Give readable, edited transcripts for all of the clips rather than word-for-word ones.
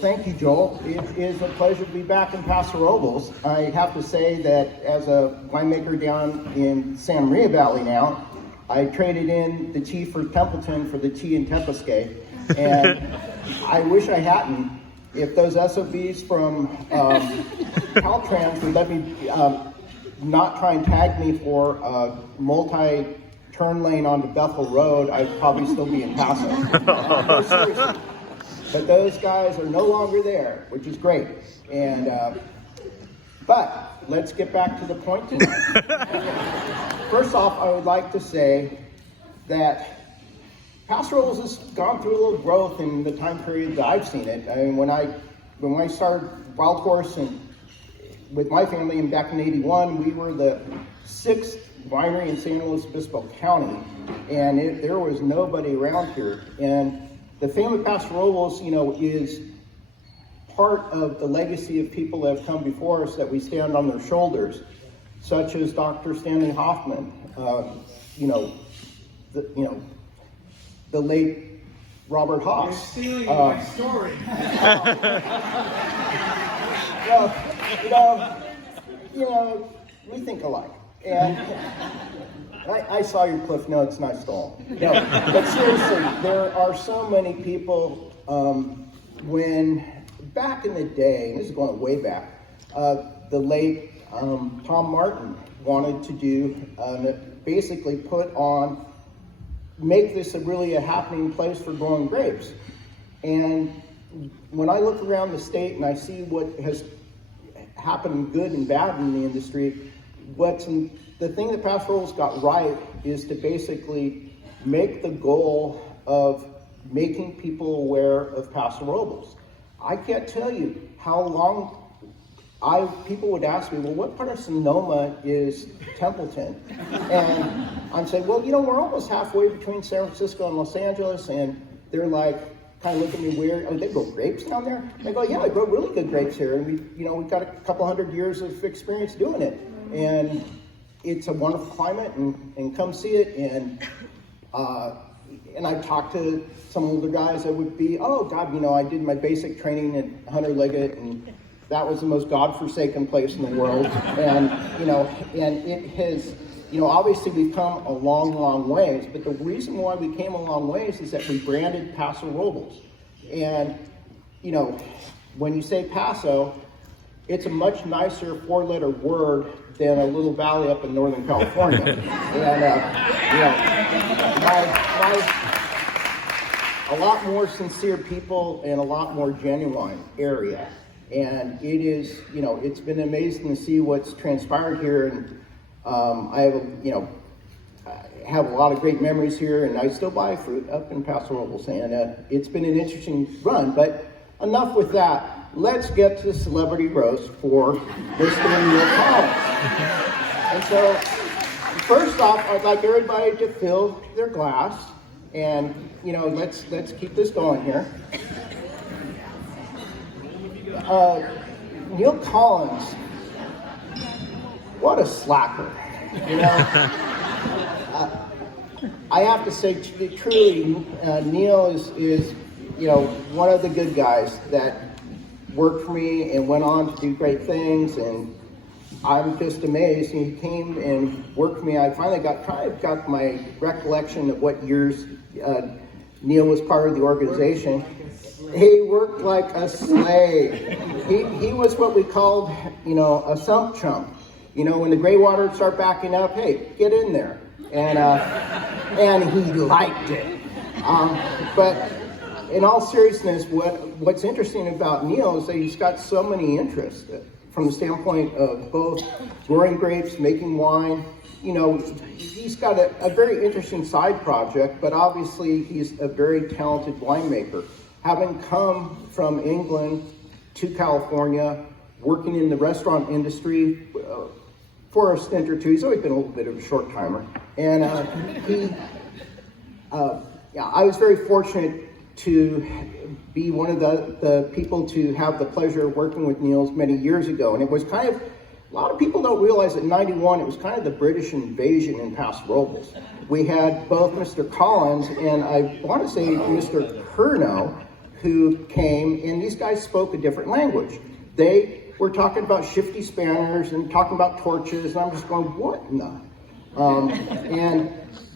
Thank you, Joel. It is a pleasure to be back in Paso Robles. I have to say that as a winemaker down in Santa Maria Valley now, I traded in the tea for Templeton for the tea in Tepisque, and I wish I hadn't. If those SOBs from Caltrans would let me not try and tag me for a multi-turn lane onto Bethel Road, I'd probably still be in Paso. No, seriously. But those guys are no longer there, which is great. And but let's get back to the point tonight. First off, I would like to say that Paso Robles has gone through a little growth in the time period that I've seen it. I mean, when I started Wild Horse and with my family and back in '81, we were the 6th winery in San Luis Obispo County, and there was nobody around here. And the family Paso Robles, is part of the legacy of people that have come before us that we stand on their shoulders, such as Dr. Stanley Hoffman, the late Robert Haas. You're stealing my story. We think alike. And I saw your Cliff Notes and I stole them. No, but seriously, there are so many people, when back in the day, and this is going way back, the late Tom Martin wanted to do, basically make this really a happening place for growing grapes. And when I look around the state and I see what has happened good and bad in the industry, the thing that Paso Robles got right is to basically make the goal of making people aware of Paso Robles. I can't tell you how long people would ask me, well, what part of Sonoma is Templeton? And I'm saying, well, we're almost halfway between San Francisco and Los Angeles, and they're like, kind of look at me weird. Oh, they grow grapes down there? And I go, yeah, I grow really good grapes here, and we've got a couple hundred years of experience doing it. And it's a wonderful climate, and come see it. And I've talked to some older guys that would be, oh God, I did my basic training at Hunter Liggett, and that was the most godforsaken place in the world. And and it has, obviously we've come a long, long ways. But the reason why we came a long ways is that we branded Paso Robles. And when you say Paso, it's a much nicer 4-letter word than a little valley up in Northern California. And, a lot more sincere people and a lot more genuine area. And it is, it's been amazing to see what's transpired here. And I have a lot of great memories here, and I still buy fruit up in Paso Robles. And it's been an interesting run, but enough with that. Let's get to the celebrity roast for Mr. Neil Collins. And so, first off, I'd like everybody to fill their glass, and let's keep this going here. Neil Collins, what a slacker! I have to say, truly, Neil is one of the good guys that worked for me and went on to do great things, and I'm just amazed. He came and worked for me. I finally got my recollection of what years Neil was part of the organization. He worked like a slave. He was what we called, a sump chump. When the gray water would start backing up, hey, get in there. And he liked it. But in all seriousness, what's interesting about Neil is that he's got so many interests from the standpoint of both growing grapes, making wine. He's got a very interesting side project, but obviously he's a very talented winemaker. Having come from England to California, working in the restaurant industry for a stint or two, he's always been a little bit of a short timer. And I was very fortunate to be one of the people to have the pleasure of working with Neil's many years ago. And it was kind of, a lot of people don't realize that in '91, it was kind of the British invasion in Paso Robles. We had both Mr. Collins and I want to say Mr. Curnow, who came, and these guys spoke a different language. They were talking about shifty spanners and talking about torches, and I'm just going, what in the? And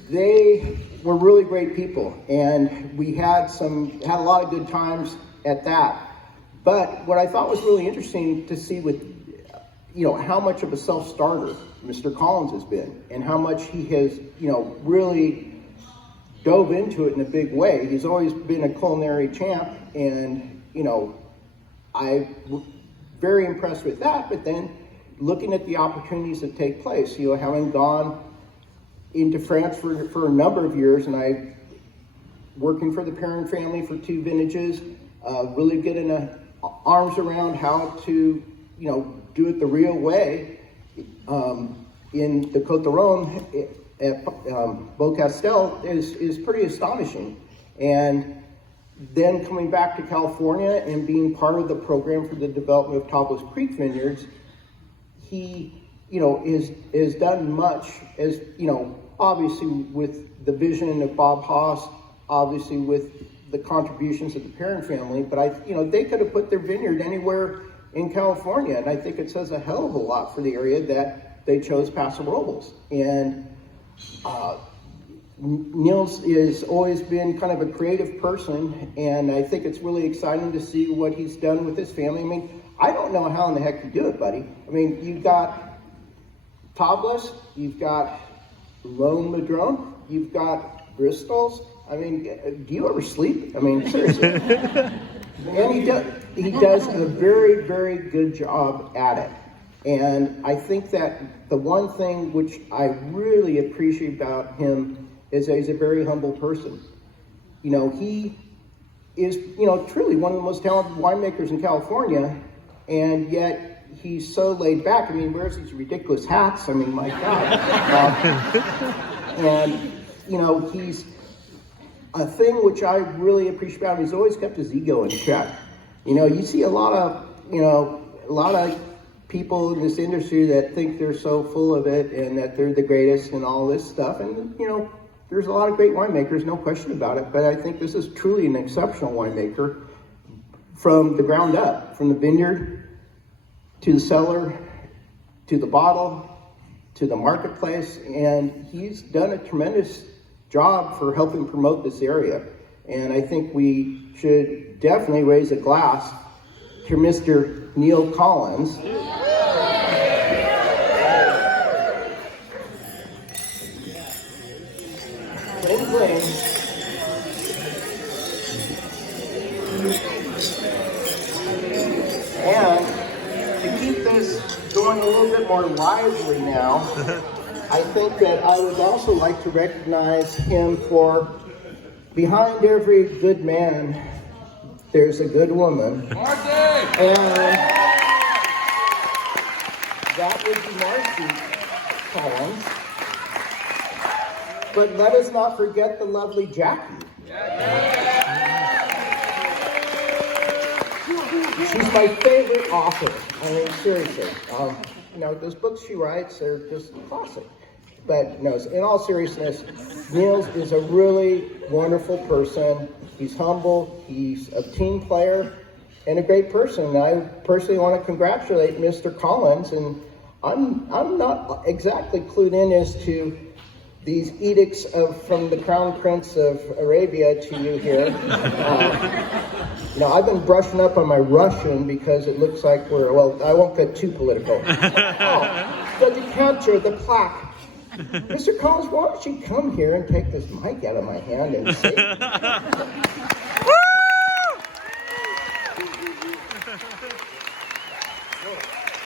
they were really great people, and we had a lot of good times at that. But what I thought was really interesting to see with, how much of a self-starter Mr. Collins has been, and how much he has, really dove into it in a big way. He's always been a culinary champ, and, I'm very impressed with that. But then looking at the opportunities that take place, having gone into France for a number of years, and I working for the parent family for 2 vintages, really getting arms around how to, do it the real way in the Côte d'Aron at Volk is pretty astonishing. And then coming back to California and being part of the program for the development of Tablas Creek Vineyards, he, is done much as, obviously with the vision of Bob Haas, obviously with the contributions of the parent family, but they could have put their vineyard anywhere in California, and I think it says a hell of a lot for the area that they chose Paso Robles. And Niels has always been kind of a creative person, and I think it's really exciting to see what he's done with his family. I mean, I don't know how in the heck you do it, buddy. I mean, you've got Tablas, you've got Lone Madrone, you've got Bristols. I mean, do you ever sleep? I mean, seriously. And he does a very, very good job at it. And I think that the one thing which I really appreciate about him is that he's a very humble person. He is, truly one of the most talented winemakers in California, and yet he's so laid back. I mean, wears these ridiculous hats. I mean, my God. And, he's a thing which I really appreciate about him. He's always kept his ego in check. You see a lot of people in this industry that think they're so full of it and that they're the greatest and all this stuff. And, there's a lot of great winemakers, no question about it. But I think this is truly an exceptional winemaker from the ground up, from the vineyard to the cellar, to the bottle, to the marketplace. And he's done a tremendous job for helping promote this area. And I think we should definitely raise a glass to Mr. Neil Collins. And to keep this going a little bit more lively now, I think that I would also like to recognize him for behind every good man, there's a good woman. And that would be Marcy Collins. But let us not forget the lovely Jackie. She's my favorite author. I mean, seriously. Those books she writes are just classic. But no, in all seriousness, Niels is a really wonderful person. He's humble, he's a team player, and a great person. And I personally want to congratulate Mr. Collins, and I'm not exactly clued in as to these edicts from the Crown Prince of Arabia to you here. I've been brushing up on my Russian because it looks like I won't get too political. The decanter, the plaque. Mr. Collins, why don't you come here and take this mic out of my hand and say...